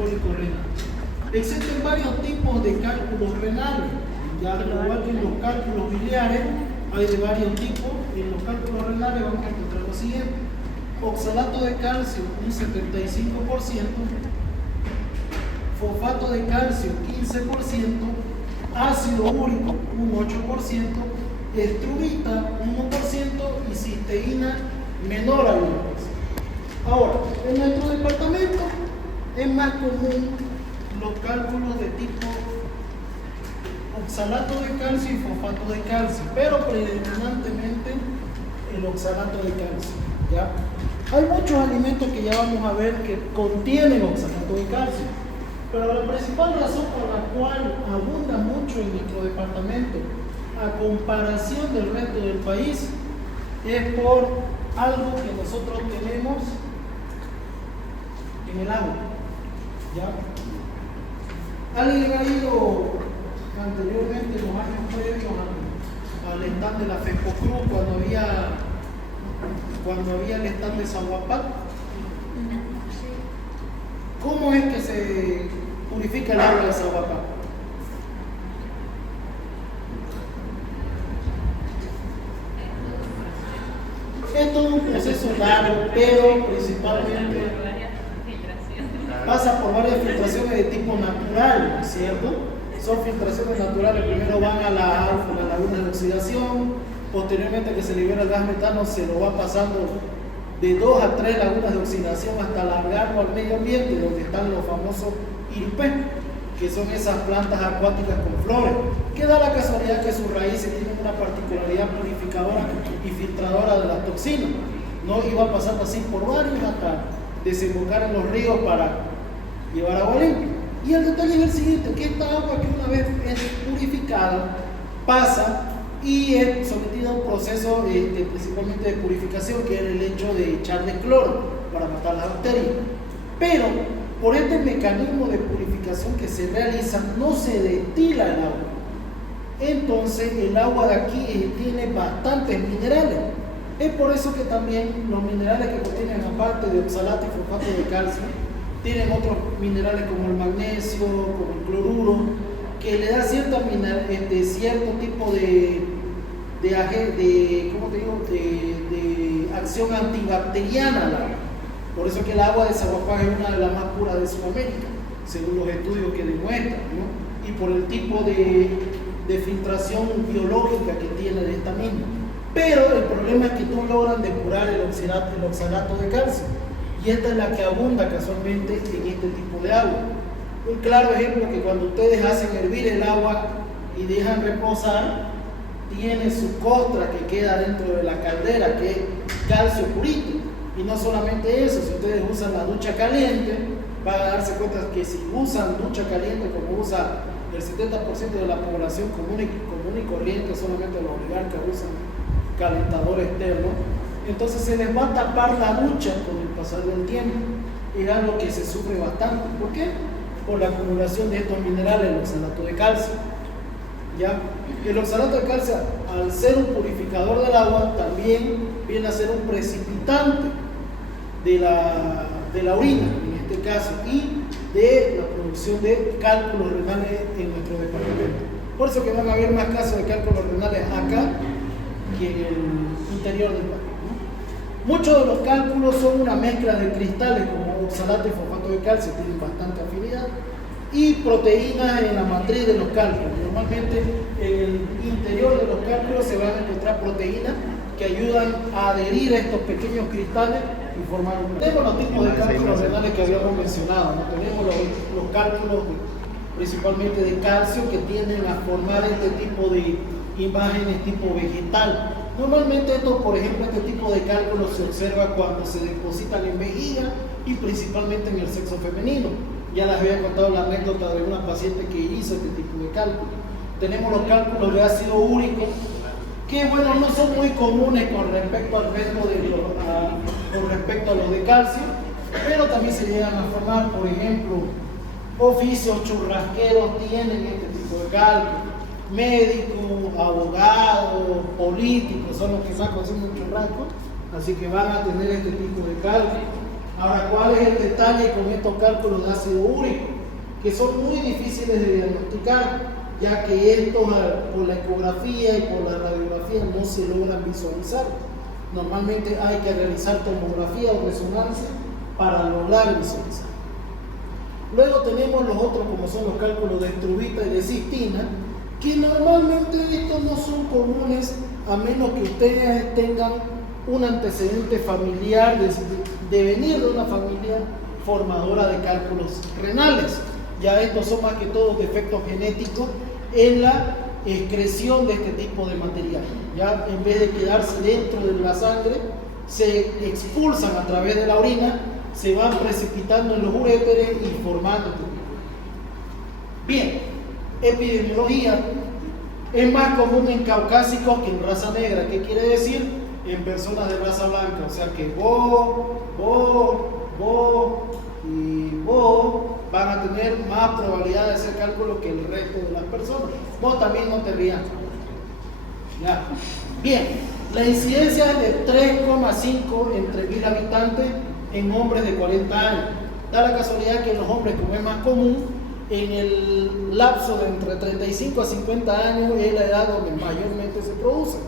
cólico renal. Existen varios tipos de cálculos renales, ya al igual que en los cálculos biliares hay de varios tipos. En los cálculos renales vamos a encontrar lo siguiente: oxalato de calcio un 75%, fosfato de calcio 15%, ácido úrico un 8%, estrubita 1% y cisteína menor al 1%. Ahora, en nuestro departamento es más común los cálculos de tipo oxalato de calcio y fosfato de calcio, pero predominantemente el oxalato de calcio, ¿ya? Hay muchos alimentos que ya vamos a ver que contienen oxalato de calcio, pero la principal razón por la cual abunda mucho en nuestro departamento a comparación del resto del país es por algo que nosotros tenemos en el agua, ¿ya? Alguien ha ido anteriormente, en los años previos, al stand de la FEPOCRU cuando había el stand de Zahuapac. ¿Cómo es que se purifica el agua de Zahuapac? Es todo un proceso largo, pero principalmente pasa por varias filtraciones de tipo natural, ¿cierto? Son filtraciones naturales. Primero van a la laguna de oxidación, posteriormente que se libera el gas metano se lo va pasando de 2 a 3 lagunas de oxidación hasta alargarlo al medio ambiente, donde están los famosos irupés, que son esas plantas acuáticas con flores, que da la casualidad que sus raíces tienen una particularidad purificadora y filtradora de las toxinas, ¿no? Y va pasando así por varios hasta desembocar en los ríos para llevar agua limpia. Y el detalle es el siguiente, que esta agua que una vez es purificada pasa y es sometida a un proceso principalmente de purificación, que es el hecho de echarle cloro para matar las bacterias. Pero por este mecanismo de purificación que se realiza, no se destila el agua. Entonces el agua de aquí tiene bastantes minerales. Es por eso que también los minerales que contienen, aparte de oxalato y fosfato de calcio, tienen otros minerales como el magnesio, como el cloruro, que le da cierto tipo de acción antibacteriana al agua. Por eso que el agua de Zahuapac es una de las más puras de Sudamérica, según los estudios que demuestran, ¿no? Y por el tipo de filtración biológica que tiene de esta misma. Pero el problema es que no logran depurar el oxalato de calcio, y esta es la que abunda casualmente en este tipo de agua. Un claro ejemplo es que cuando ustedes hacen hervir el agua y dejan reposar, tiene su costra que queda dentro de la caldera, que es calcio purito. Y no solamente eso, si ustedes usan la ducha caliente, van a darse cuenta que si usan ducha caliente como usa el 70% de la población común y corriente, solamente los oligarcas usan calentador externo, entonces se les va a tapar la ducha con el pasar del tiempo. Es algo que se sufre bastante. ¿Por qué? Por la acumulación de estos minerales, el oxalato de calcio. ¿Ya? El oxalato de calcio, al ser un purificador del agua, también viene a ser un precipitante de la orina, en este caso, y de la producción de cálculos renales en nuestro departamento. Por eso que van a haber más casos de cálculos renales acá que en el interior del país. Muchos de los cálculos son una mezcla de cristales como oxalato y fosfato de calcio, tienen bastante afinidad, y proteínas en la matriz de los cálculos. Normalmente en el interior de los cálculos se van a encontrar proteínas que ayudan a adherir a estos pequeños cristales y formar un... Tenemos los tipos de cálculos renales que habíamos mencionado, ¿no? Tenemos los cálculos principalmente de calcio, que tienden a formar este tipo de imágenes tipo vegetal. Normalmente por ejemplo, este tipo de cálculos se observa cuando se depositan en vejiga y principalmente en el sexo femenino. Ya les había contado la anécdota de una paciente que hizo este tipo de cálculo. Tenemos los cálculos de ácido úrico, que bueno, no son muy comunes con respecto al resto con respecto a los de calcio, pero también se llegan a formar. Por ejemplo, oficios churrasqueros tienen este tipo de cálculo. Médicos, abogados, políticos son los que más consumen churrasco, así que van a tener este tipo de cálculo. Ahora, ¿cuál es el detalle con estos cálculos de ácido úrico? Que son muy difíciles de diagnosticar, ya que estos por la ecografía y por la radiografía no se logran visualizar. Normalmente hay que realizar tomografía o resonancia para lograr visualizar. Luego tenemos los otros, como son los cálculos de estrubita y de cistina, que normalmente estos no son comunes a menos que ustedes tengan un antecedente familiar de venir de una familia formadora de cálculos renales. Ya estos son más que todo defectos genéticos en la excreción de este tipo de material. Ya en vez de quedarse dentro de la sangre, se expulsan a través de la orina, se van precipitando en los uréteres y formando. Bien, epidemiología. Es más común en caucásicos que en raza negra. ¿Qué quiere decir? En personas de raza blanca. O sea que vos y vos van a tener más probabilidad de hacer cálculo que el resto de las personas. Vos también no te rías. Ya. Bien, la incidencia es de 3,5 entre 1000 habitantes en hombres de 40 años. Da la casualidad que en los hombres, como es más común, en el lapso de entre 35 a 50 años es la edad donde mayormente se produce,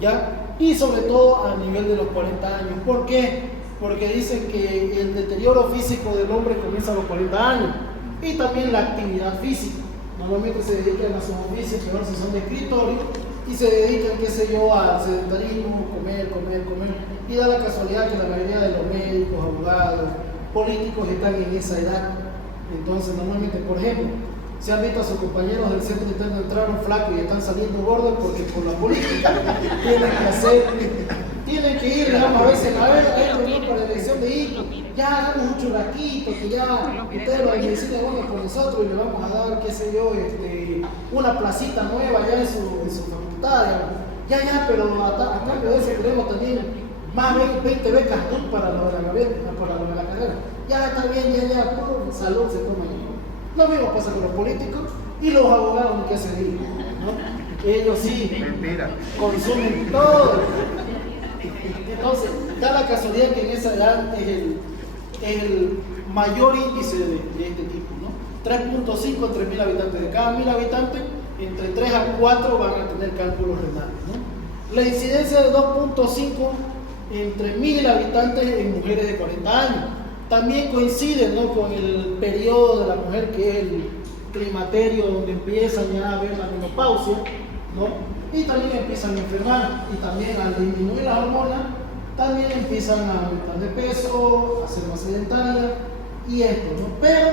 ¿ya? Y sobre todo a nivel de los 40 años. ¿Por qué? Porque dicen que el deterioro físico del hombre comienza a los 40 años y también la actividad física. Normalmente se dedican a sus oficios, peor si son de escritorio, y se dedican, qué sé yo, al sedentarismo, comer. Y da la casualidad que la mayoría de los médicos, abogados, políticos están en esa edad. Entonces, normalmente, por ejemplo, se han visto a sus compañeros del centro interno entraron flacos y están saliendo gordos porque por la política tienen que ir, digamos, a veces a ver para la elección de hijos, ya hagamos un churraquito, que ya ustedes los de medicina bueno con nosotros y le vamos a dar, qué sé yo, una placita nueva ya en su facultad, ya, pero a cambio de eso queremos también más 20 becas para lo de la carrera. Ya está bien, ya, por salud se toma ya. Lo mismo pasa con los políticos y los abogados, ni qué se diga, ¿no? Ellos sí consumen todo. Entonces, da la casualidad que en esa edad es el mayor índice de este tipo, ¿no? 3.5 entre 1000 habitantes. De cada 1000 habitantes, entre 3 a 4 van a tener cálculos renales, ¿no? La incidencia de 2.5 entre 1000 habitantes en mujeres de 40 años. También coincide, ¿no?, con el periodo de la mujer, que es el climaterio, donde empiezan ya a ver la menopausia, ¿no? Y también empiezan a enfermar, y también al disminuir las hormonas, también empiezan a aumentar de peso, a ser más sedentarias y esto, ¿no? Pero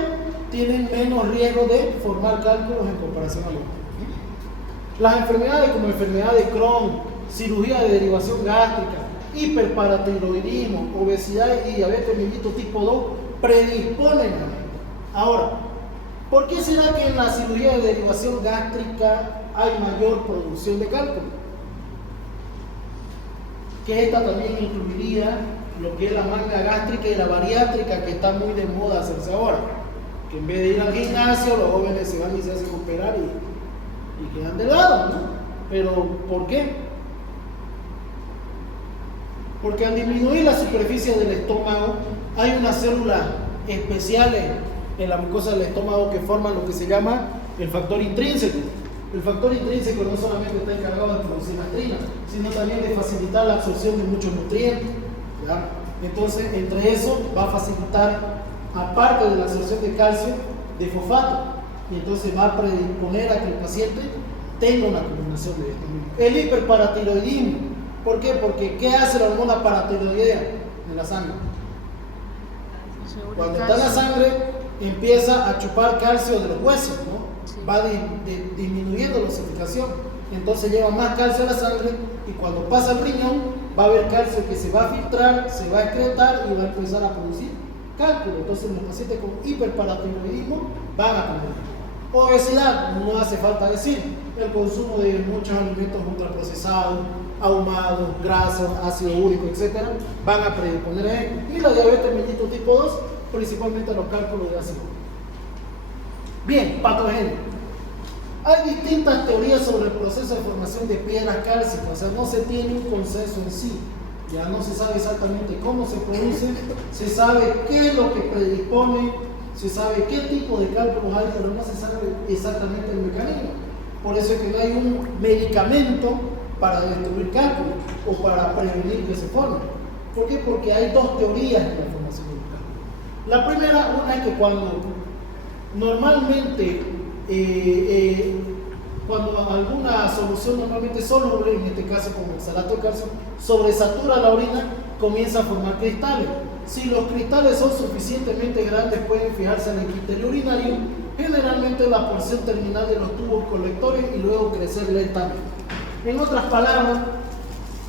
tienen menos riesgo de formar cálculos en comparación a los otros, ¿no? Las enfermedades como enfermedad de Crohn, cirugía de derivación gástrica, hiperparatiroidismo, obesidad y diabetes mellitus tipo 2 predisponen a esto. Ahora, ¿por qué será que en la cirugía de derivación gástrica hay mayor producción de cálculo? Que esta también incluiría lo que es la manga gástrica y la bariátrica, que está muy de moda hacerse ahora. Que en vez de ir al gimnasio, los jóvenes se van y se hacen operar y quedan delgados, ¿no? Pero, ¿por qué? Porque al disminuir la superficie del estómago, hay unas células especiales en la mucosa del estómago que forman lo que se llama el factor intrínseco. El factor intrínseco no solamente está encargado de producir gastrina, sino también de facilitar la absorción de muchos nutrientes, ¿ya? Entonces, entre eso va a facilitar, aparte de la absorción de calcio, de fosfato, y entonces va a predisponer a que el paciente tenga una combinación de esto. El hiperparatiroidismo, ¿por qué? Porque ¿qué hace la hormona paratiroidea en la sangre? Cuando está en la sangre, empieza a chupar calcio de los huesos, ¿no? Va disminuyendo la osificación, entonces lleva más calcio a la sangre, y cuando pasa al riñón va a haber calcio que se va a filtrar, se va a excretar y va a empezar a producir cálculo. Entonces los pacientes con hiperparatiroidismo van a tener obesidad. No hace falta decir, el consumo de muchos alimentos ultraprocesados, ahumados, grasas, ácido úrico, etc., van a predisponer a esto. Y la diabetes mellitus tipo 2, principalmente los cálculos de ácido. Bien, patogenia. Hay distintas teorías sobre el proceso de formación de piedras cálcicas, o sea, no se tiene un consenso en sí. Ya no se sabe exactamente cómo se produce, se sabe qué es lo que predispone, se sabe qué tipo de cálculos hay, pero no se sabe exactamente el mecanismo. Por eso es que no hay un medicamento para destruir cálculos o para prevenir que se formen. ¿Por qué? Porque hay dos teorías en la formación del cálculo. La primera, una es que cuando normalmente, cuando alguna solución normalmente soluble, en este caso como oxalato de calcio, sobresatura la orina, comienza a formar cristales. Si los cristales son suficientemente grandes, pueden fijarse en el epitelio urinario, generalmente en la porción terminal de los tubos colectores, y luego crecer lentamente. En otras palabras,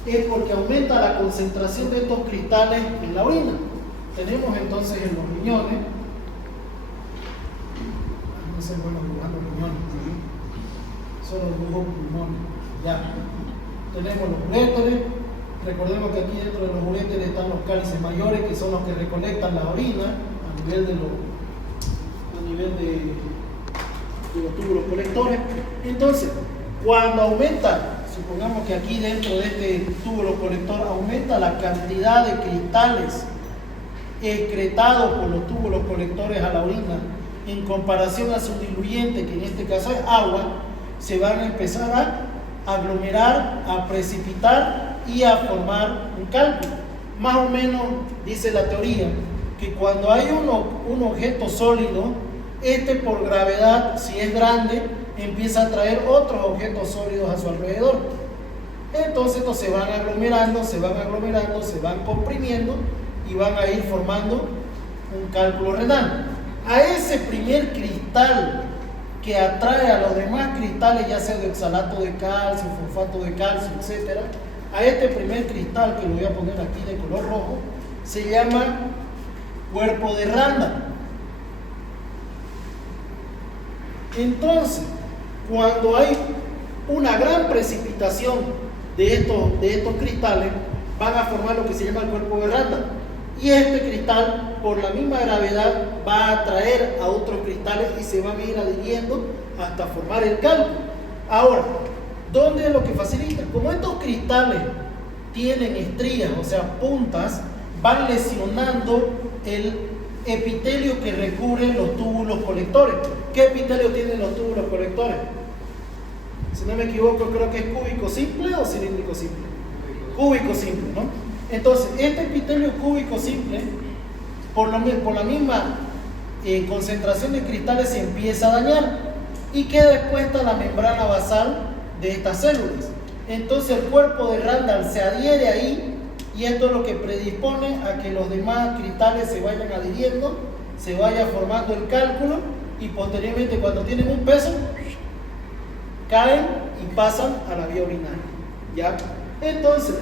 es porque aumenta la concentración de estos cristales en la orina. Tenemos entonces en los riñones, no sé, bueno, dibujando riñones, solo dibujo pulmones, ya. Tenemos los uréteres. Recordemos que aquí dentro de los uréteres están los cálices mayores, que son los que recolectan la orina a nivel de los túbulos colectores. Entonces, cuando aumenta, supongamos que aquí dentro de este túbulo colector aumenta la cantidad de cristales excretados por los túbulos colectores a la orina en comparación a su diluyente, que en este caso es agua, se van a empezar a aglomerar, a precipitar y a formar un cálculo. Más o menos dice la teoría que cuando hay un objeto sólido, este por gravedad, si es grande, empieza a atraer otros objetos sólidos a su alrededor. Entonces estos se van aglomerando, se van comprimiendo y van a ir formando un cálculo renal. A ese primer cristal que atrae a los demás cristales, ya sea de oxalato de calcio, fosfato de calcio, etc., a este primer cristal, que lo voy a poner aquí de color rojo, se llama cuerpo de Randall. Entonces, cuando hay una gran precipitación de estos cristales, van a formar lo que se llama el cuerpo de Randall. Y este cristal, por la misma gravedad, va a atraer a otros cristales y se van a ir adhiriendo hasta formar el cálculo. Ahora, ¿dónde es lo que facilita? Como estos cristales tienen estrías, o sea, puntas, van lesionando el epitelio que recubre los túbulos colectores. ¿Qué epitelio tienen los túbulos colectores? Si no me equivoco, creo que es cúbico simple o cilíndrico simple. Cúbico simple, ¿no? Entonces, este epitelio cúbico simple, por la misma concentración de cristales, se empieza a dañar y queda expuesta la membrana basal de estas células. Entonces el cuerpo de Randall se adhiere ahí, y esto es lo que predispone a que los demás cristales se vayan adhiriendo, se vaya formando el cálculo, y posteriormente, cuando tienen un peso, caen y pasan a la vía urinaria, ¿ya? Entonces,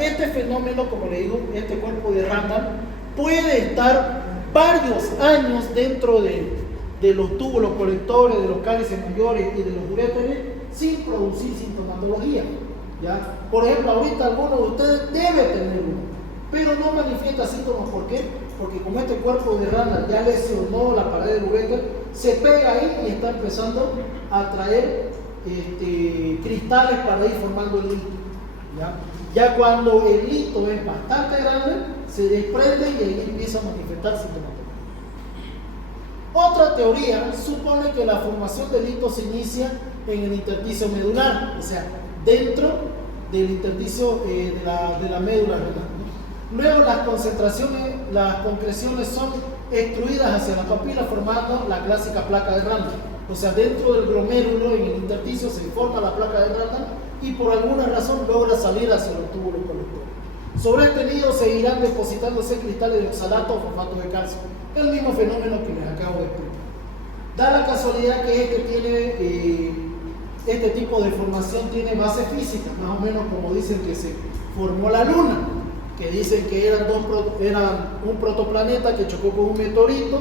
este fenómeno, como le digo, este cuerpo de Randall puede estar varios años dentro de los túbulos colectores, de los cálices mayores y de los uréteres, sin producir sintomatología, ¿ya? Por ejemplo, ahorita alguno de ustedes debe tener uno, pero no manifiesta síntomas. ¿Por qué? Porque como este cuerpo de Randall ya lesionó la pared del uréter, se pega ahí y está empezando a atraer cristales para ir formando el lito, ¿ya? Ya cuando el lito es bastante grande, se desprende y ahí empieza a manifestar sintomatología. Otra teoría supone que la formación del lito se inicia en el intersticio medular, o sea, dentro del intersticio de la médula renal, ¿no? Luego las concreciones son extruidas hacia la papila, formando la clásica placa de Randall. O sea, dentro del glomérulo, en el intersticio, se forma la placa de Randall y por alguna razón logra salir hacia los túbulos colectores. Sobre este nido seguirán depositándose cristales de oxalato o fosfato de calcio. El mismo fenómeno que les acabo de explicar. Da la casualidad que este tipo de formación tiene base física, más o menos como dicen que se formó la Luna, que dicen que eran un protoplaneta que chocó con un meteorito,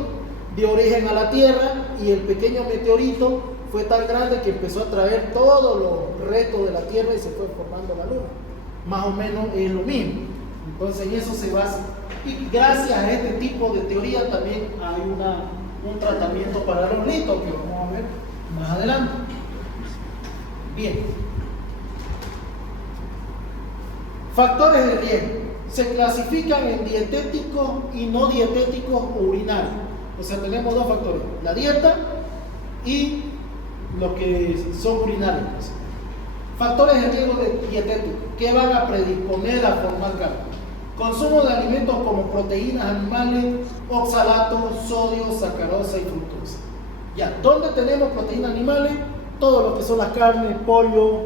dio origen a la Tierra, y el pequeño meteorito fue tan grande que empezó a traer todos los restos de la Tierra y se fue formando la Luna. Más o menos es lo mismo. Entonces en eso se basa. Y gracias a este tipo de teoría también hay un tratamiento para los litos, que vamos a ver más adelante. Bien. Factores de riesgo. Se clasifican en dietéticos y no dietéticos urinarios. O sea, tenemos dos factores, la dieta y los que son urinarios. Factores de riesgo dietéticos que van a predisponer a formar cálculo. Consumo de alimentos como proteínas animales, oxalatos, sodio, sacarosa y fructosa. Ya, ¿dónde tenemos proteínas animales? Todo lo que son las carnes, pollo,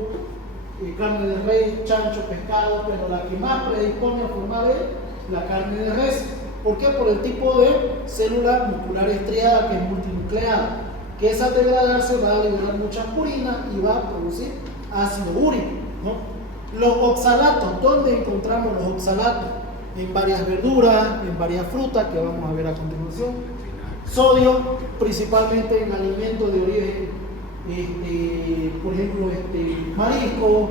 carne de res, chancho, pescado, pero la que más predispone a formar es la carne de res. ¿Por qué? Por el tipo de célula muscular estriada que es multinucleada, que esa al degradarse va a liberar mucha purina y va a producir ácido úrico, ¿no? Los oxalatos, ¿dónde encontramos los oxalatos? En varias verduras, en varias frutas que vamos a ver a continuación. Sodio, principalmente en alimentos de origen, por ejemplo, marisco,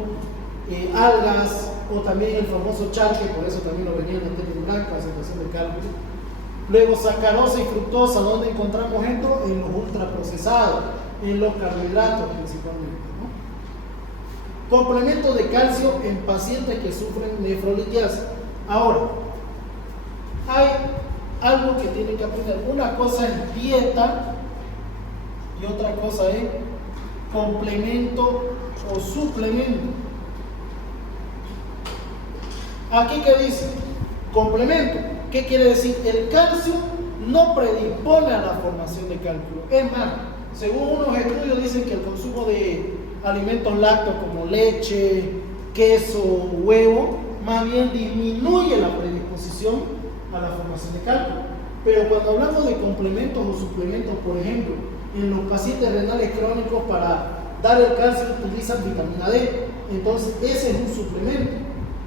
algas, o también el famoso charque, por eso también lo venían en tele blanca, aceptación de cálculo. Luego sacarosa y fructosa, ¿dónde encontramos esto? En los ultraprocesados, en los carbohidratos principalmente, ¿no? Complemento de calcio en pacientes que sufren nefrolitiasis. Ahora, hay algo que tienen que aprender. Una cosa es dieta y otra cosa es complemento o suplemento. Aquí que dice complemento, ¿qué quiere decir? El calcio no predispone a la formación de cálculo. Es más, según unos estudios dicen que el consumo de alimentos lácteos como leche, queso, huevo, más bien disminuye la predisposición a la formación de cálculo. Pero cuando hablamos de complementos o suplementos, por ejemplo, en los pacientes renales crónicos para dar el calcio utilizan vitamina D, entonces ese es un suplemento.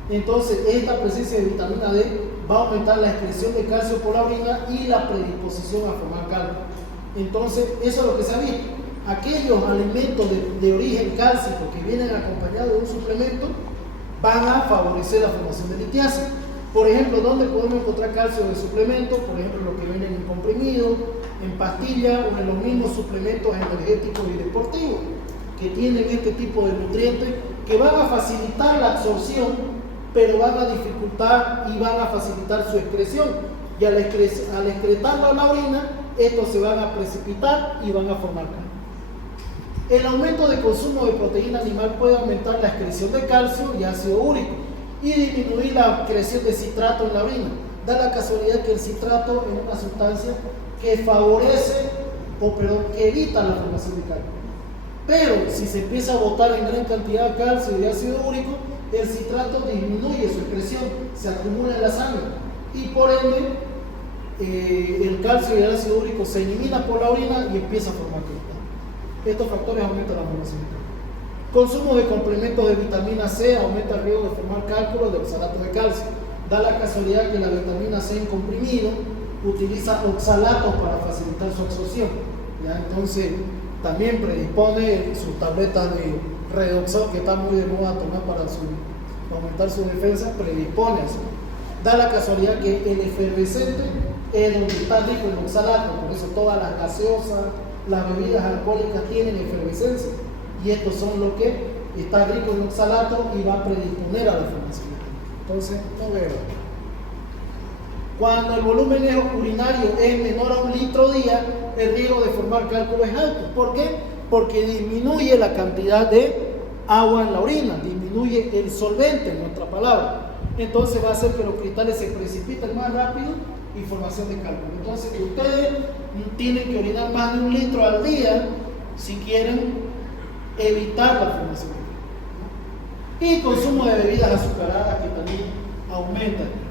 Entonces esta presencia de vitamina D va a aumentar la excreción de calcio por la orina y la predisposición a formar cálculo. Entonces eso es lo que se ha visto. Aquellos alimentos de origen cálcico que vienen acompañados de un suplemento van a favorecer la formación de litiasis. Por ejemplo, ¿dónde podemos encontrar calcio de suplemento? Por ejemplo, los que vienen en comprimido, en pastilla o en los mismos suplementos energéticos y deportivos que tienen este tipo de nutrientes que van a facilitar la absorción, pero van a dificultar y van a facilitar su excreción. Y al excretarlo a la orina, estos se van a precipitar y van a formar cálculo. El aumento de consumo de proteína animal puede aumentar la excreción de calcio y ácido úrico y disminuir la excreción de citrato en la orina. Da la casualidad que el citrato es una sustancia que favorece que evita la formación de cálculo. Pero si se empieza a botar en gran cantidad de calcio y de ácido úrico, el citrato disminuye su excreción, se acumula en la sangre y por ende el calcio y el ácido úrico se elimina por la orina y empieza a formar cristal. Estos factores aumentan la formación de cálculo. Consumo de complementos de vitamina C aumenta el riesgo de formar cálculos de oxalato de calcio. Da la casualidad que la vitamina C en comprimido utiliza oxalatos para facilitar su absorción. ¿Ya? Entonces, también predispone sus tabletas de redoxón, que está muy de moda tomar para aumentar su defensa, predispone a eso. Da la casualidad que el efervescente es donde está rico en oxalato, por eso todas las gaseosas, las bebidas alcohólicas tienen efervescencia y estos son los que está rico en oxalato y va a predisponer a la formación. Entonces, no veo. Cuando el volumen urinario es menor a 1 litro día, el riesgo de formar cálculo es alto. ¿Por qué? Porque disminuye la cantidad de agua en la orina, disminuye el solvente, en otra palabra. Entonces va a hacer que los cristales se precipiten más rápido y formación de cálculo. Entonces ustedes tienen que orinar más de 1 litro al día si quieren evitar la formación de cálculo. Y consumo de bebidas azucaradas que también aumentan.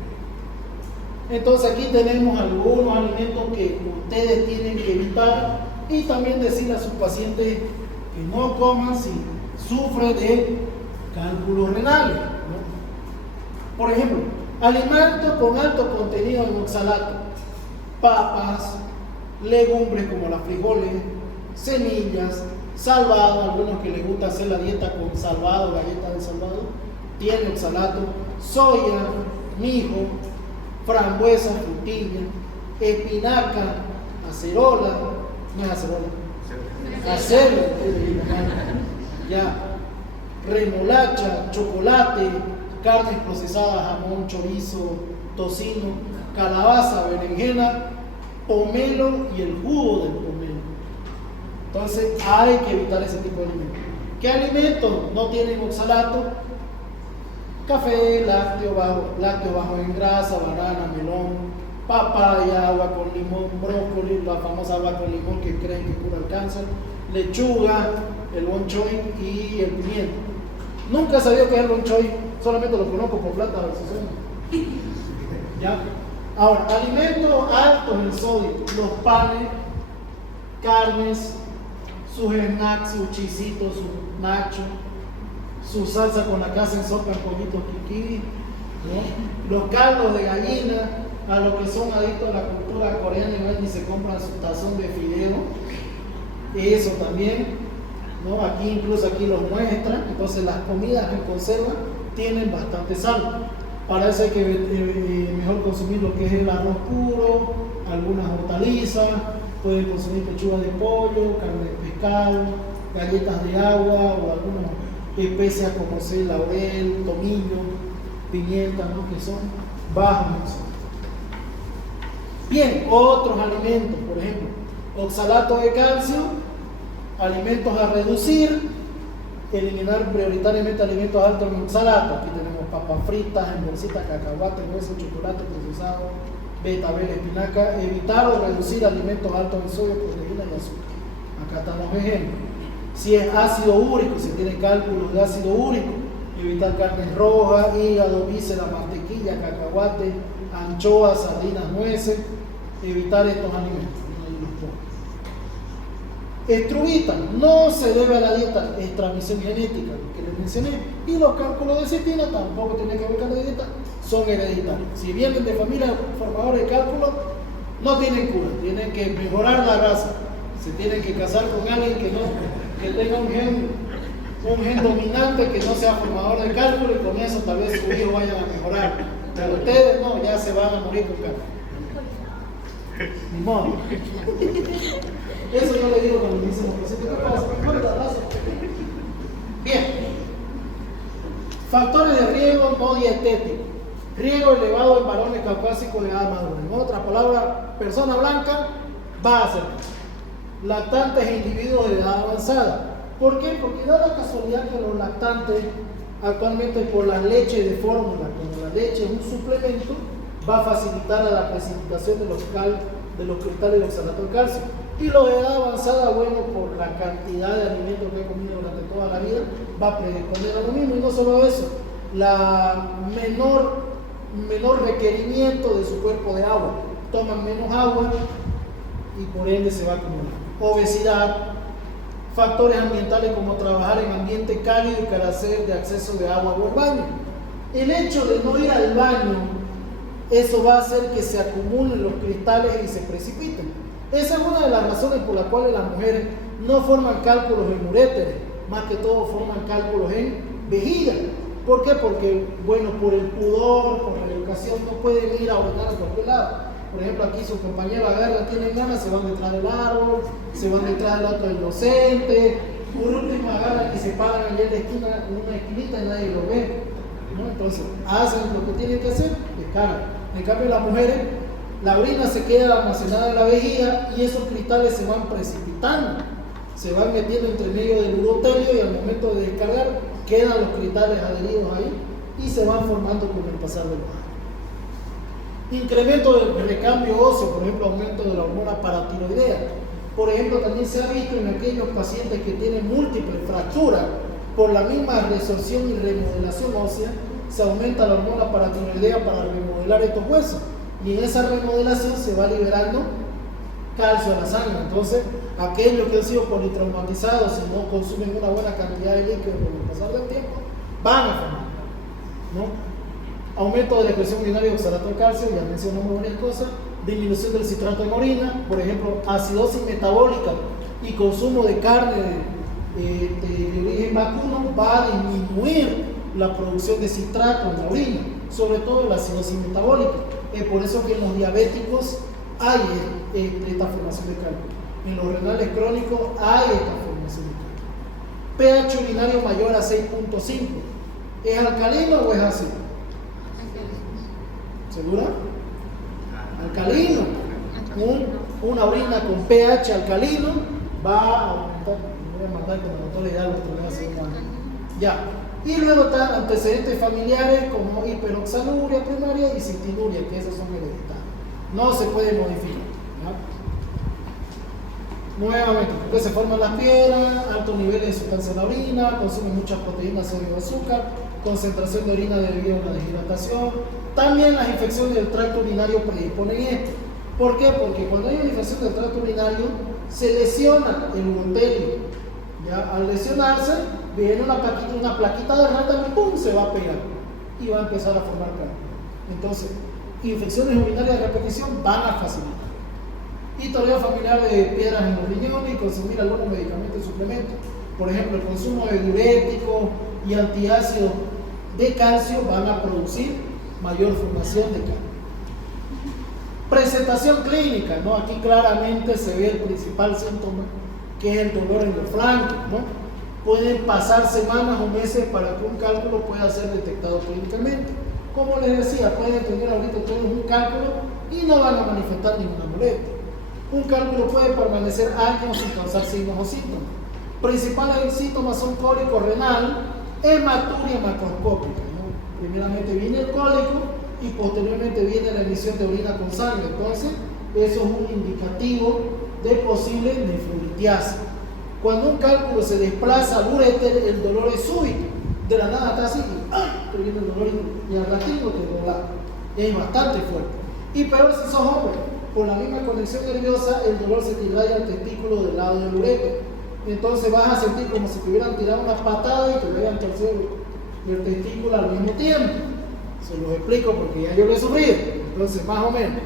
Entonces aquí tenemos algunos alimentos que ustedes tienen que evitar y también decirle a sus pacientes que no coman si sufren de cálculos renales, ¿no? Por ejemplo, alimentos con alto contenido en oxalato, papas, legumbres como las frijoles, semillas, salvado, algunos que les gusta hacer la dieta con salvado, galletas de salvado, tiene oxalato, soya, mijo, frambuesa, frutilla, espinaca, acerola, no es acerola, acero, ya, remolacha, chocolate, carnes procesadas, jamón, chorizo, tocino, calabaza, berenjena, pomelo y el jugo del pomelo. Entonces hay que evitar ese tipo de alimentos. ¿Qué alimentos no tienen oxalato? Café, lácteo bajo en grasa, banana, melón, papaya, agua con limón, brócoli, la famosa agua con limón que creen que cura el cáncer, lechuga, el bok choy y el pimiento. Nunca he sabido qué es el bok choy, solamente lo conozco por plata de ¿ya? Ahora, alimentos altos en sodio, los panes, carnes, sus snacks, sus chisitos, sus nachos, su salsa con la que hacen sopa en pollitos kikiri, ¿no? Los caldos de gallina, a los que son adictos a la cultura coreana y ven y se compran su tazón de fideo, eso también, ¿no? Aquí incluso aquí los muestran. Entonces las comidas que conservan tienen bastante sal. Para eso hay que mejor consumir lo que es el arroz puro, algunas hortalizas, pueden consumir pechuga de pollo, carne de pescado, galletas de agua o algunas especias como laurel, tomillo, pimienta, ¿no? Que son bajos en sal. Bien, otros alimentos, por ejemplo, oxalato de calcio, alimentos a reducir, eliminar prioritariamente alimentos altos en oxalato. Aquí tenemos papas fritas, en bolsitas, cacahuate, hueso, chocolate procesado, betabel, espinaca. Evitar o reducir alimentos altos en sodio, proteína y azúcar. Acá están los ejemplos. Si es ácido úrico, si tiene cálculos de ácido úrico, evitar carnes rojas, hígado, vísceras, mantequilla, cacahuate, anchoas, sardinas, nueces, evitar estos alimentos. Estruvita, no se debe a la dieta, es transmisión genética, que les mencioné, y los cálculos de cetina tampoco tienen que ver con la dieta, son hereditarios. Si vienen de familias formadoras de cálculos, no tienen cura, tienen que mejorar la raza, se tienen que casar con alguien que tenga un gen dominante, que no sea formador de cálculo, y con eso tal vez sus hijos vayan a mejorar. Pero ustedes no, ya se van a morir con cálculo. Ni modo. Eso yo le digo cuando me dicen los pacientes, ¿qué pasa? Bien. Factores de riesgo no dietéticos. Riesgo elevado en varones caucásicos de edad madura. En otras palabras, persona blanca va a ser lactantes e individuos de edad avanzada. ¿Por qué? Porque da la casualidad que los lactantes actualmente por la leche de fórmula, como la leche es un suplemento, va a facilitar a la precipitación de los cristales de oxalato de calcio. Y los de edad avanzada, bueno, por la cantidad de alimentos que he comido durante toda la vida, va a predisponer a lo mismo. Y no solo eso, la menor requerimiento de su cuerpo de agua. Toman menos agua y por ende se va a acumular. Obesidad, factores ambientales como trabajar en ambiente cálido y carecer de acceso de agua o el baño. El hecho de no ir al baño, eso va a hacer que se acumulen los cristales y se precipiten. Esa es una de las razones por las cuales las mujeres no forman cálculos en uréteres, más que todo forman cálculos en vejiga. ¿Por qué? Porque, bueno, por el pudor, por la educación, no pueden ir a orinar a cualquier lado. Por ejemplo, aquí sus compañeros agarran, tienen ganas, se van detrás del árbol, se van detrás del otro inocente, por último agarran y se paran allá en la esquina, en una esquinita y nadie lo ve, ¿no? Entonces, hacen lo que tienen que hacer, descargan. En cambio, las mujeres, la orina se queda almacenada en la vejiga y esos cristales se van precipitando, se van metiendo entre medio del urotelio y al momento de descargar quedan los cristales adheridos ahí y se van formando con el pasar del tiempo. Incremento del recambio óseo, por ejemplo, aumento de la hormona paratiroidea. Por ejemplo, también se ha visto en aquellos pacientes que tienen múltiples fracturas por la misma resorción y remodelación ósea, se aumenta la hormona paratiroidea para remodelar estos huesos. Y en esa remodelación se va liberando calcio a la sangre. Entonces, aquellos que han sido politraumatizados, si no consumen una buena cantidad de líquido con el pasar del tiempo, van a formar, ¿no? Aumento de la presión urinaria de oxalato de calcio, ya mencionamos varias cosas. Disminución del citrato en orina, por ejemplo, acidosis metabólica y consumo de carne de origen vacuno va a disminuir la producción de citrato en la orina, sobre todo la acidosis metabólica. Es por eso que en los diabéticos hay esta formación de cálculo. En los renales crónicos hay esta formación de cálculo. pH urinario mayor a 6.5. ¿Es alcalino o es ácido? ¿Segura? Alcalino. Una orina con pH alcalino va a aumentar. Voy a mandar con la doctora ya los problemas hace un año. Ya. Y luego están antecedentes familiares como hiperoxaluria primaria y cistinuria, que esos son hereditarios. No se puede modificar. ¿Ya? Nuevamente, porque se forman las piedras, altos niveles de sustancia en la orina, consume muchas proteínas, sodio y azúcar, concentración de orina debido a la deshidratación. También las infecciones del tracto urinario predisponen esto. ¿Por qué? Porque cuando hay una infección del tracto urinario, se lesiona el urotelio. ¿Ya? Al lesionarse, viene una plaquita de rata y ¡pum!, se va a pegar y va a empezar a formar cáncer. Entonces, infecciones urinarias de repetición van a facilitar. Historia familiar de piedras en los riñones y consumir algunos medicamentos y suplementos. Por ejemplo, el consumo de diuréticos y antiácidos de calcio van a producir mayor formación de cáncer. Presentación clínica, ¿no? Aquí claramente se ve el principal síntoma, que es el dolor en los flancos, ¿no? Pueden pasar semanas o meses para que un cálculo pueda ser detectado clínicamente. Como les decía, pueden tener ahorita todos un cálculo y no van a manifestar ninguna molestia. Un cálculo puede permanecer años sin causar signos o síntomas. Principales síntomas son cólico renal, hematuria macroscópica, ¿no? Primeramente viene el cólico y posteriormente viene la emisión de orina con sangre. Entonces, eso es un indicativo de posible nefrolitiasis. Cuando un cálculo se desplaza al uréter, el dolor es súbito. De la nada está así y ¡ay!, te viene el dolor y al ratito te dobla. Es bastante fuerte. Y peor si sos hombre. Por la misma conexión nerviosa, el dolor se te irradia al testículo del lado del uréter. Entonces vas a sentir como si te hubieran tirado una patada y te hubieran torcido el testículo al mismo tiempo. Se los explico porque ya yo lo he sufrido. Entonces, más o menos,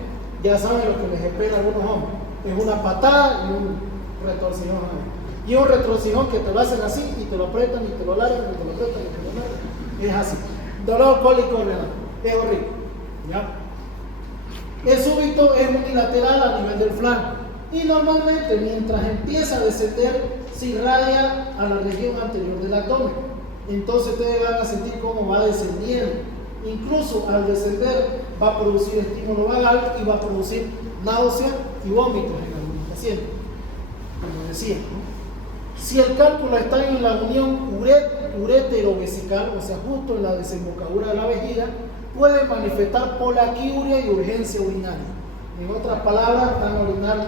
ya saben lo que les espera a algunos hombres. Es una patada y un retorcijón. Y un retorcijón que te lo hacen así y te lo apretan y te lo largan y te lo apretan y te lo largan. Es así. Dolor cólico renal. Es horrible. ¿Ya? Es súbito, es unilateral a nivel del flanco. Y normalmente, mientras empieza a descender, se irradia a la región anterior del abdomen. Entonces ustedes van a sentir cómo va descendiendo. Incluso al descender va a producir estímulo vagal y va a producir náuseas y vómitos en algunos pacientes. Como decía, ¿no? Si el cálculo está en la unión urétero-vesical, o sea, justo en la desembocadura de la vejiga, puede manifestar polaquiuria y urgencia urinaria. En otras palabras, van a orinar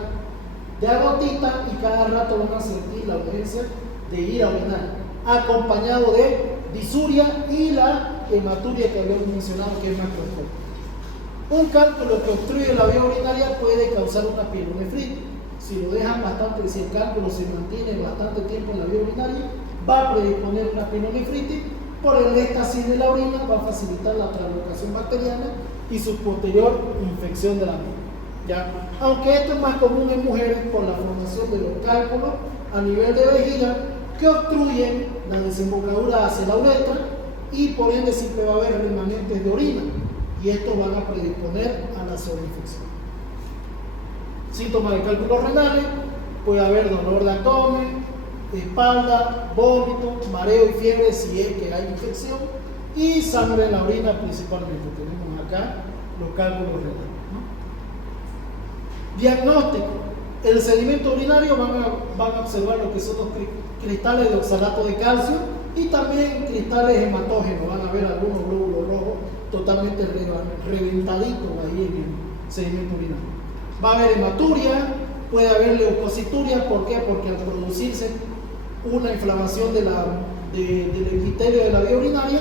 de a gotita y cada rato van a sentir la urgencia de ir a orinar, acompañado de disuria y la hematuria que habíamos mencionado, que es macroscópica. Un cálculo que obstruye la vía urinaria puede causar una pielonefritis. Si lo dejan bastante, si el cálculo se mantiene bastante tiempo en la vía urinaria, va a predisponer una pielonefritis. Por el éxtasis de la orina va a facilitar la translocación bacteriana y su posterior infección de la misma. ¿Ya? Aunque esto es más común en mujeres por la formación de los cálculos a nivel de vejiga que obstruyen la desembocadura hacia la uretra y por ende siempre va a haber remanentes de orina y estos van a predisponer a la sobreinfección. Síntomas de cálculos renales: puede haber dolor de abdomen, espalda, vómito, mareo y fiebre si es que hay infección y sangre en la orina principalmente. Tenemos acá los cálculos renales, ¿no? Diagnóstico: el sedimento urinario van a observar lo que son los cristales de oxalato de calcio y también cristales hematógenos. Van a ver algunos glóbulos rojos totalmente reventaditos ahí en el sedimento urinario. Va a haber hematuria, puede haber leucocituria. ¿Por qué? Porque al producirse una inflamación del epitelio de la vía urinaria,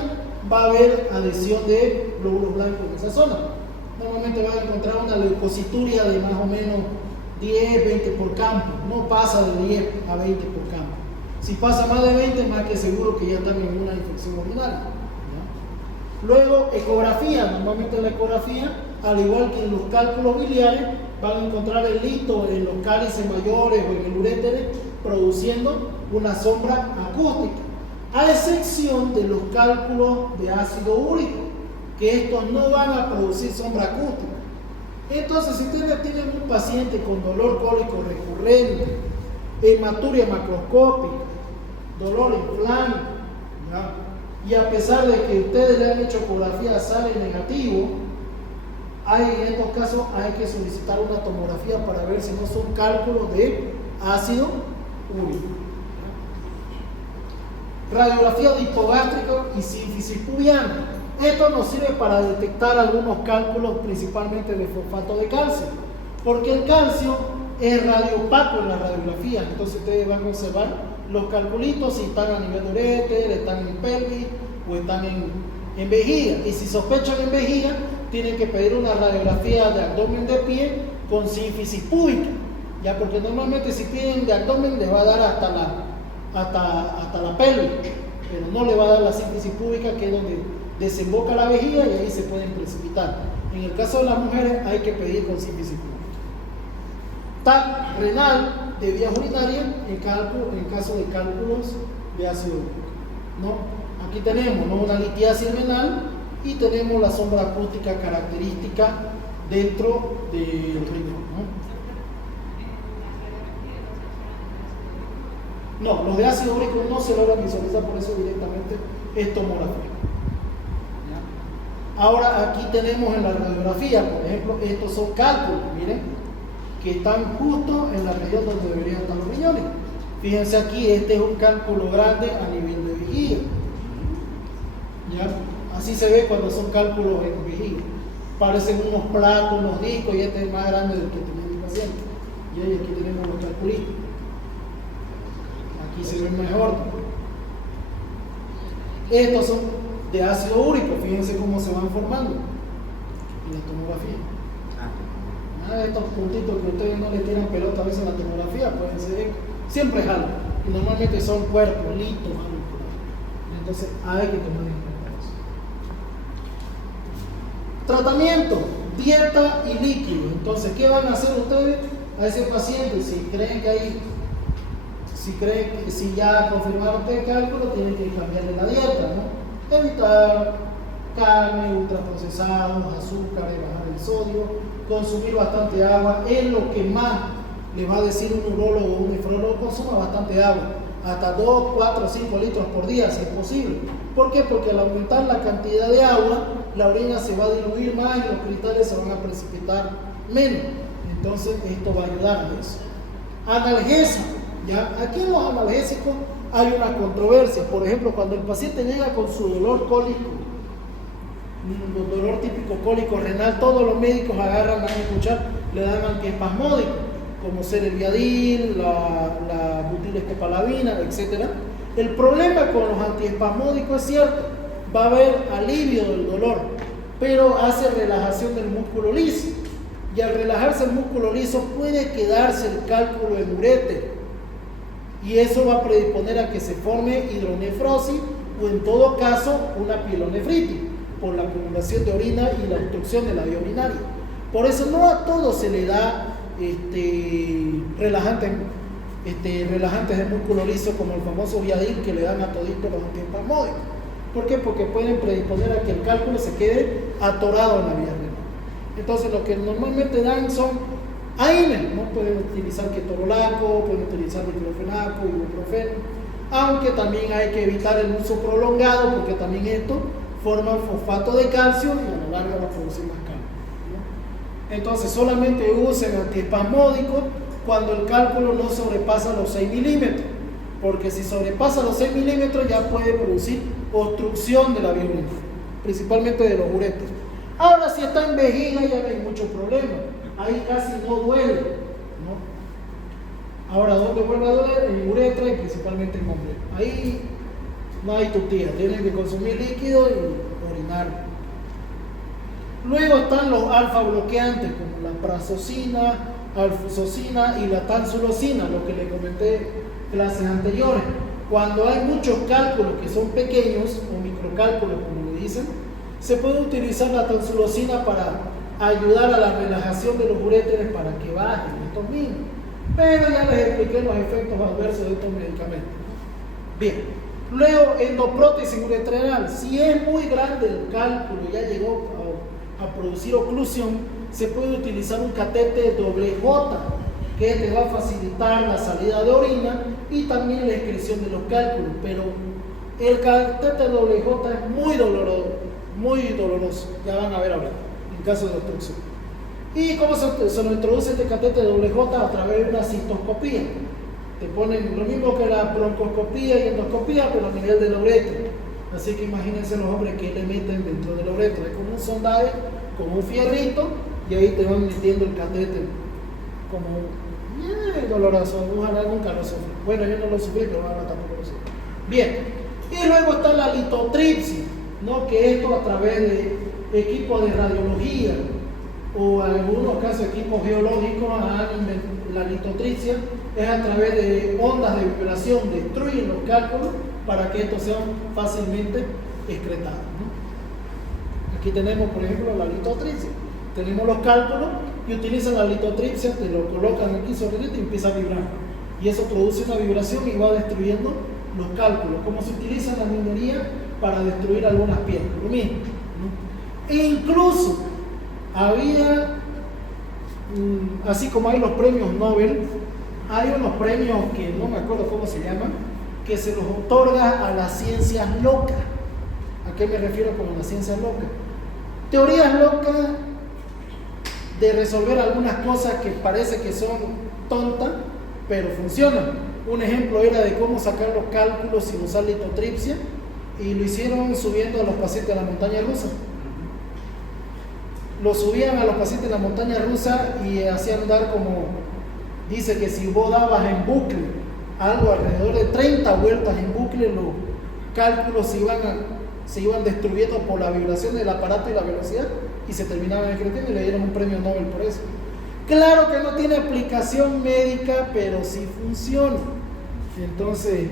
va a haber adhesión de glóbulos blancos en esa zona. Normalmente van a encontrar una leucocituria de más o menos 10, 20 por campo. No pasa de 10 a 20 por campo. Si pasa más de 20, más que seguro que ya están en una infección urinaria. ¿Ya? Luego, ecografía. Normalmente en la ecografía, al igual que en los cálculos biliares, van a encontrar el lito en los cálices mayores o en el uréter, produciendo una sombra acústica, a excepción de los cálculos de ácido úrico, que estos no van a producir sombra acústica. Entonces, si ustedes tienen un paciente con dolor cólico recurrente, hematuria macroscópica, dolor en flanco, y a pesar de que ustedes le han hecho ecografía sale negativo, en estos casos hay que solicitar una tomografía para ver si no son cálculos de ácido úrico. Radiografía de hipogástrico y sínfisis pubiana. Esto nos sirve para detectar algunos cálculos, principalmente de fosfato de calcio, porque el calcio es radiopaco en la radiografía. Entonces ustedes van a observar los calculitos si están a nivel de uréter, están en pelvis o están en vejiga. Y si sospechan en vejiga, tienen que pedir una radiografía de abdomen de pie con sínfisis púbica, ya, porque normalmente si piden de abdomen les va a dar hasta la pelvis, pero no le va a dar la sínfisis púbica, que es donde desemboca la vejiga y ahí se pueden precipitar. En el caso de las mujeres hay que pedir con sínfisis púbica. TAC renal de vías urinarias en caso de cálculos de ácido úrico, ¿no? Aquí tenemos, ¿no?, una litiasis renal y tenemos la sombra acústica característica dentro del riñón, ¿no? No, los de ácido úrico no se logran visualizar, por eso directamente es tomografía. Ahora aquí tenemos en la radiografía, por ejemplo, estos son cálculos, miren, que están justo en la región donde deberían estar los riñones. Fíjense aquí, este es un cálculo grande a nivel de vejiga. ¿Ya? Así se ve cuando son cálculos en vejiga. Parecen unos platos, unos discos, y este es más grande del que tenía el paciente. Y ahí aquí tenemos los calculitos. Aquí se ven mejor. Estos son de ácido úrico, fíjense cómo se van formando en la tomografía. Estos puntitos que ustedes no le tiran pelota a veces en la tomografía, pueden ser, siempre es algo, y normalmente son cuerpos, litos, algo. Entonces hay que tomar en cuenta eso. Tratamiento, dieta y líquido. Entonces, ¿qué van a hacer ustedes a ese paciente? Si ya confirmaron el cálculo, tienen que cambiarle la dieta, ¿no? Evitar carne, ultraprocesados, azúcares, bajar el sodio, consumir bastante agua. Es lo que más le va a decir un urólogo o un nefrólogo: consuma bastante agua, hasta 2, 4, 5 litros por día si es posible. ¿Por qué? Porque al aumentar la cantidad de agua, la orina se va a diluir más y los cristales se van a precipitar menos. Entonces esto va a ayudar a eso. Analgésico, ¿ya? Aquí en los analgésicos hay una controversia. Por ejemplo, cuando el paciente llega con su dolor cólico, un dolor típico cólico renal, todos los médicos agarran, van a escuchar, le dan antiespasmódicos, como ser el Viadil, la butilescopalabina, etc. El problema con los antiespasmódicos es cierto, va a haber alivio del dolor, pero hace relajación del músculo liso, y al relajarse el músculo liso puede quedarse el cálculo en uréter, y eso va a predisponer a que se forme hidronefrosis o en todo caso una pielonefritis por la acumulación de orina y la obstrucción de la vía urinaria. Por eso no a todos se le da relajantes de músculo liso como el famoso Viadil, que le dan a toditos los antiespasmódicos. ¿Por qué? Porque pueden predisponer a que el cálculo se quede atorado en la vía renal. Entonces lo que normalmente dan son AINES, ¿no? Pueden utilizar ketorolaco, pueden utilizar diclofenaco, ibuprofeno, aunque también hay que evitar el uso prolongado, porque también esto forma fosfato de calcio y a la larga va a producir más cálculo, ¿no? Entonces solamente usen antiespasmódicos cuando el cálculo no sobrepasa los 6 milímetros, porque si sobrepasa los 6 milímetros ya puede producir obstrucción de la vía urinaria, principalmente de los uréteres. Ahora si está en vejiga ya no hay mucho problema, ahí casi no duele, ¿no? Ahora, ¿dónde vuelve a doler? En uretra y principalmente en hombre. Ahí no hay tutía, tienen que consumir líquido y orinar. Luego están los alfa bloqueantes como la prazosina, alfusocina y la tansulosina, lo que les comenté en clases anteriores. Cuando hay muchos cálculos que son pequeños o microcálculos como le dicen, se puede utilizar la tansulosina para ayudar a la relajación de los uréteres para que bajen estos mismos. Pero ya les expliqué los efectos adversos de estos medicamentos. Bien. Luego, endoprótesis ureteral. Si es muy grande el cálculo, ya llegó a producir oclusión, se puede utilizar un catéter doble J, que te va a facilitar la salida de orina y también la excreción de los cálculos. Pero El catéter doble J es muy doloroso, ya van a ver ahora, en caso de obstrucción. ¿Y cómo se lo introduce este catéter doble J? A través de una cistoscopía. Te ponen lo mismo que la broncoscopía y endoscopía, pero a nivel de la uretra. Así que imagínense los hombres que le meten dentro de la uretra. Es como un sondaje, como un fierrito, y ahí te van metiendo el catéter. Como doloroso, ojalá nunca lo sufrí. Bueno, yo no lo sufrí, pero ahora tampoco lo sufrí. Bien, y luego está la litotripsia, ¿no? Que esto a través de equipos de radiología o en algunos casos equipos geológicos, la litotripsia es a través de ondas de vibración, destruyen los cálculos para que estos sean fácilmente excretados, ¿no? Aquí tenemos, por ejemplo, la litotripsia. Tenemos los cálculos y utilizan la litotripsia, te lo colocan aquí sobre el y empieza a vibrar. Y eso produce una vibración y va destruyendo los cálculos, como se utiliza en la minería para destruir algunas piedras, lo mismo, ¿no? E incluso había, así como hay los premios Nobel, hay unos premios que no me acuerdo cómo se llaman, que se los otorga a las ciencias locas. ¿A qué me refiero con las ciencias locas? Teorías locas de resolver algunas cosas que parece que son tontas, pero funcionan. Un ejemplo era de cómo sacar los cálculos sin usar litotripsia, y lo hicieron subiendo a los pacientes a la montaña rusa. Lo subían a los pacientes en la montaña rusa y hacían dar como, dice que si vos dabas en bucle algo alrededor de 30 vueltas en bucle, los cálculos se iban destruyendo por la vibración del aparato y la velocidad, y se terminaban excretando y le dieron un premio Nobel por eso. Claro que no tiene aplicación médica, pero sí funciona. Entonces,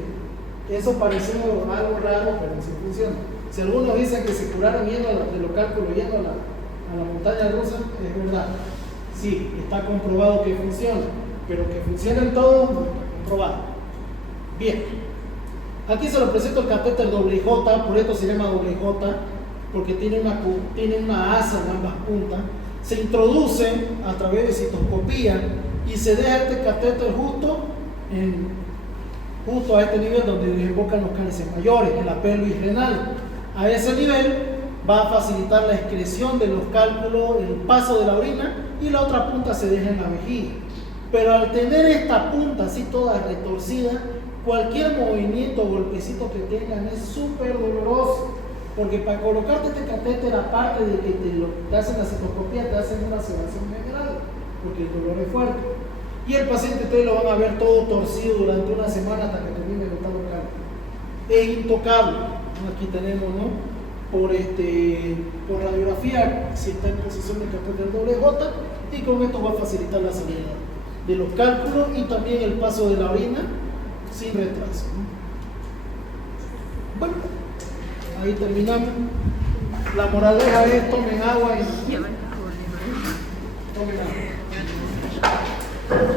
eso pareció algo raro, pero sí funciona. Si algunos dicen que se curaron yendo de los cálculos yendo a la montaña rusa, es verdad. Sí, está comprobado que funciona, pero que funcionen todos, no está comprobado. Bien, aquí se lo presento el catéter doble J, por esto se llama doble J, porque tiene una asa en ambas puntas. Se introduce a través de cistoscopía y se deja este catéter justo a este nivel donde desembocan los cálices mayores, en la pelvis renal. A ese nivel va a facilitar la excreción de los cálculos, el paso de la orina, y la otra punta se deja en la vejiga. Pero al tener esta punta así toda retorcida, cualquier movimiento o golpecito que tengan es súper doloroso, porque para colocarte este catéter, aparte de que te hacen la citoscopía, te hacen una sedación general, porque el dolor es fuerte. Y el paciente ustedes lo van a ver todo torcido durante una semana hasta que termine de botar los cálculos. Es intocable. Aquí tenemos, ¿no? Por radiografía, si está en posición de catéter doble J, y con esto va a facilitar la salida de los cálculos y también el paso de la orina sin retraso, ¿no? Bueno, ahí terminamos. La moraleja es: tomen agua y tomen agua.